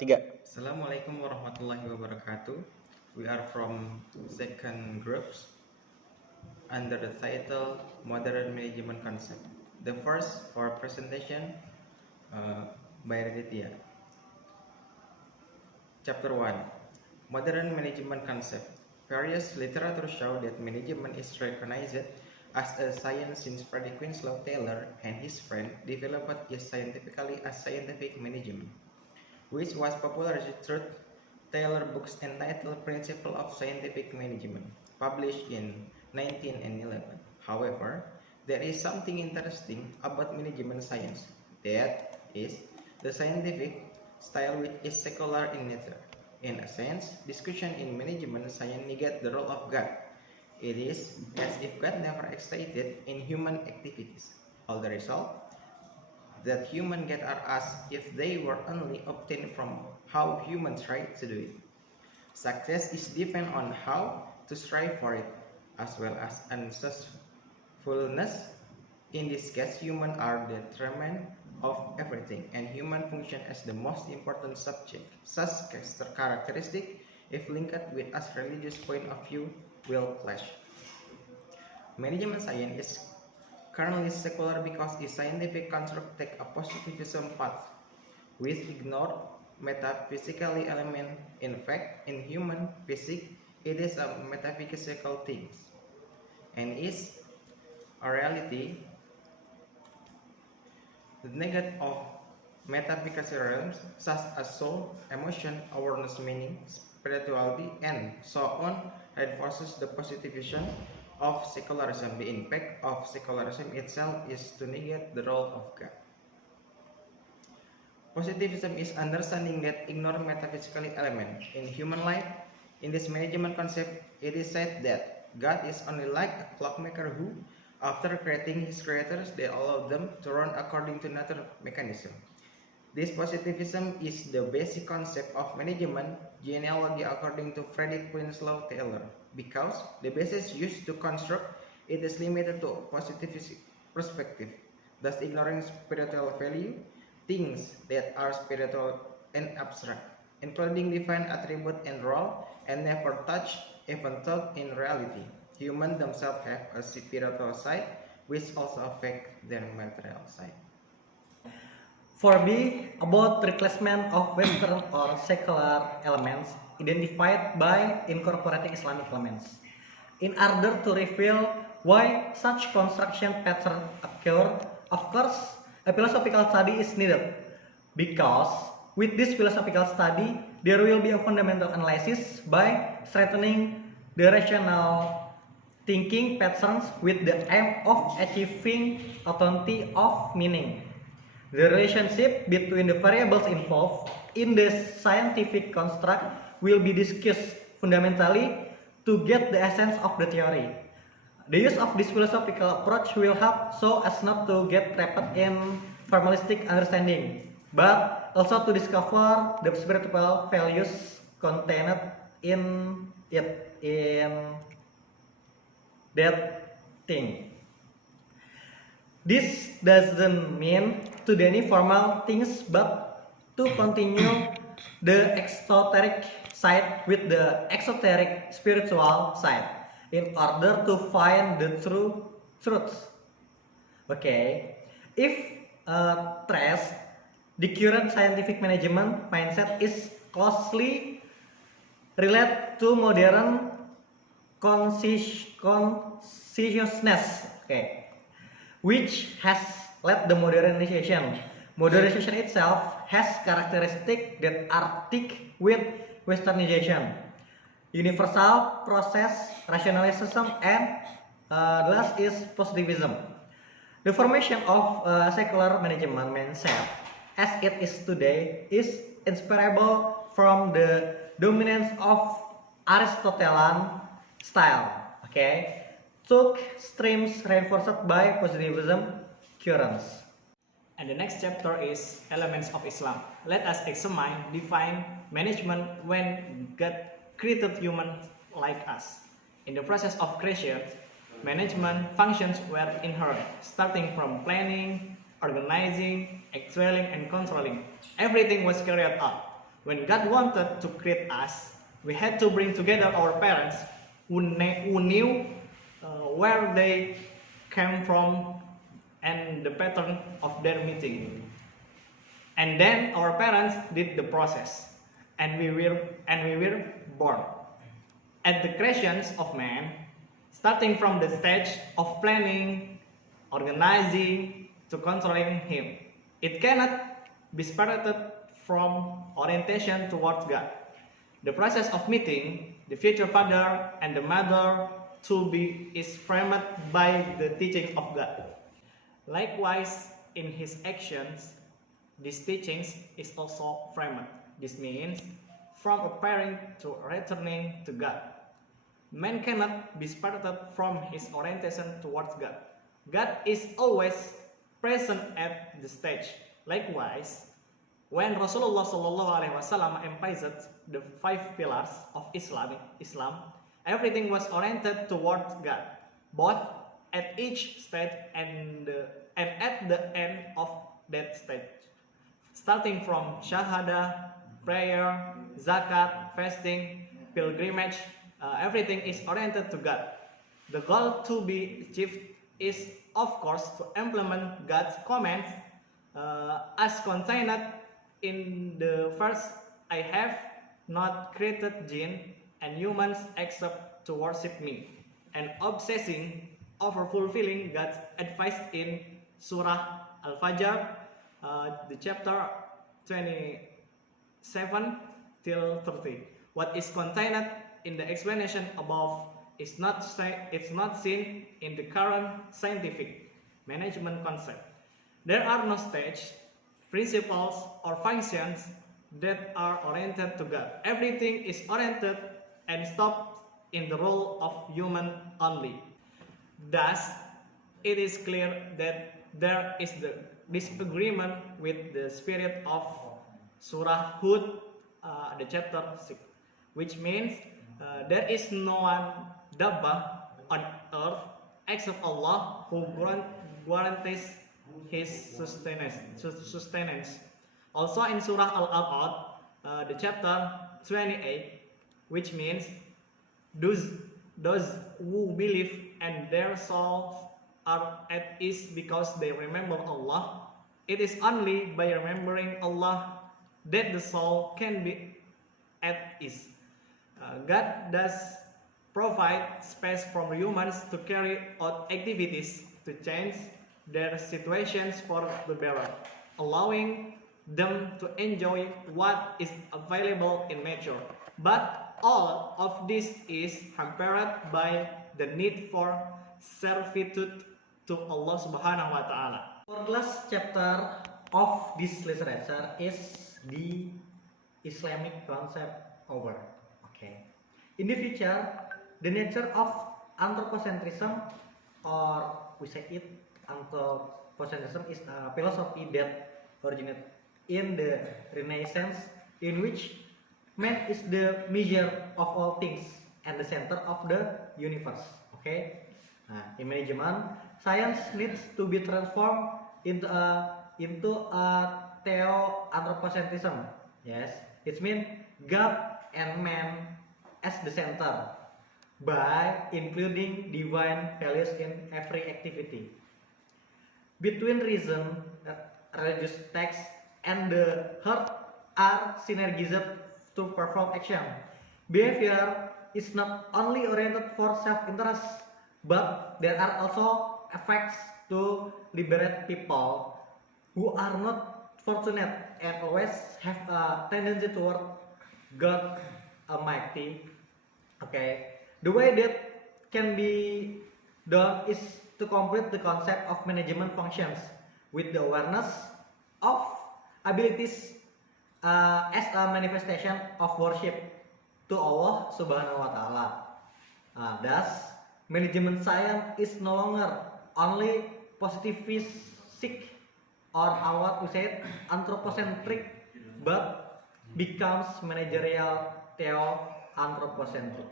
Tiga. Assalamualaikum warahmatullahi wabarakatuh. We are from second groups under the title Modern Management Concept. The first for presentation by Raditya. Chapter 1. Modern Management Concept. Various literature show that management is recognized as a science since Frederick Winslow Taylor and his friend developed it scientifically as scientific management, which was popularized through Taylor books entitled Principle of Scientific Management, published in 1911. However, there is something interesting about management science, that is, the scientific style which is secular in nature. In a sense, discussion in management science negates the role of God. It is as if God never existed in human activities. All the result that human get are asked if they were only obtained from how humans try to do it. Success is depend on how to strive for it, as well as unsuccessfulness. In this case, humans are the determinant of everything, and human function as the most important subject. Such characteristic, if linked with us religious point of view, will clash. Management science is currently secular because its scientific construct take a positivism path, which ignore metaphysical element. In fact, in human physics, it is a metaphysical thing, and is a reality. The negative of metaphysical realms, such as soul, emotion, awareness, meaning, spirituality, and so on, reinforces the positivism of secularism. The impact of secularism itself is to negate the role of God. Positivism is understanding that ignore metaphysical element in human life. In this management concept, it is said that God is only like a clockmaker who, after creating his creators, they allow them to run according to natural mechanism. This positivism is the basic concept of management genealogy according to Frederick Winslow Taylor, because the basis used to construct it is limited to positivist perspective, thus ignoring spiritual value, things that are spiritual and abstract, including divine attribute and role, and never touch, even thought in reality. Humans themselves have a spiritual side, which also affect their material side. For B, about replacement of Western or secular elements identified by incorporating Islamic elements. In order to reveal why such construction pattern occur, of course, a philosophical study is needed, because with this philosophical study, there will be a fundamental analysis by strengthening the rational thinking patterns with the aim of achieving authority of meaning. The relationship between the variables involved in the scientific construct will be discussed fundamentally to get the essence of the theory. The use of this philosophical approach will help so as not to get trapped in formalistic understanding, but also to discover the spiritual values contained in that thing. This doesn't mean to do any formal things, but to continue the exoteric side with the exoteric spiritual side in order to find the true truths. Okay, if trace the current scientific management mindset is closely related to modern consciousness, okay, which has led the modernization. Modernization itself has characteristics that are thick with westernization, universal process rationalism, and the last is positivism. The formation of secular management mindset as it is today is inspirable from the dominance of Aristotelian style, okay, took streams reinforced by positivism currents. And the next chapter is Elements of Islam. Let us examine divine management when God created humans like us. In the process of creation, management functions were inherent, starting from planning, organizing, actuating, and controlling. Everything was carried out. When God wanted to create us, we had to bring together our parents who knew where they came from and the pattern of their meeting. And then our parents did the process, and we were born. At the creation of man, starting from the stage of planning, organizing, to controlling him, it cannot be separated from orientation towards God. The process of meeting the future father and the mother to be is framed by the teaching of God. Likewise, in his actions, these teachings is also framed. This means from appearing to returning to God. Man cannot be separated from his orientation towards God. God is always present at the stage. Likewise, when Rasulullah SAW emphasized the 5 pillars of Islam, everything was oriented towards God, both at each stage and at the end of that stage. Starting from shahada, prayer, zakat, fasting, pilgrimage, everything is oriented to God. The goal to be achieved is, of course, to implement God's commands as contained in the verse, I have not created jinn and humans except to worship me, and obsessing over fulfilling God's advice in Surah Al-Fajr, the chapter 27 till 30. What is contained in the explanation above is not seen in the current scientific management concept. There are no stage, principles, or functions that are oriented to God. Everything is oriented and stopped in the role of human only. Thus, it is clear that there is the disagreement with the spirit of Surah Hud, the chapter 6, which means there is no one Dabba on earth except Allah who guarantees his sustenance. Also in Surah Al-A'raf, the chapter 28, which means those who believe and their souls are at ease because they remember Allah. It is only by remembering Allah that the soul can be at ease. God does provide space for humans to carry out activities to change their situations for the better, allowing them to enjoy what is available in nature. But all of this is hampered by the need for servitude to Allah Subhanahu wa Ta'ala. For the last chapter of this literature is the Islamic concept over. Okay. In the future, the nature of anthropocentrism, or we say it, anthropocentrism is a philosophy that originated in the Renaissance, in which man is the measure of all things and the center of the universe. Okay. In management, science needs to be transformed into a theo-anthropocentrism. Yes, it means God and man as the center by including divine values in every activity. Between reason, religious text, and the heart are synergized to perform action. Behavior is not only oriented for self-interest, but there are also effects to liberate people who are not fortunate and always have a tendency toward God Almighty. Okay, the way that can be done is to complete the concept of management functions with the awareness of abilities as a manifestation of worship to Allah Subhanahu wa Ta'ala. Thus, management science is no longer only positivistic or what we said anthropocentric, but becomes managerial theo-anthropocentric.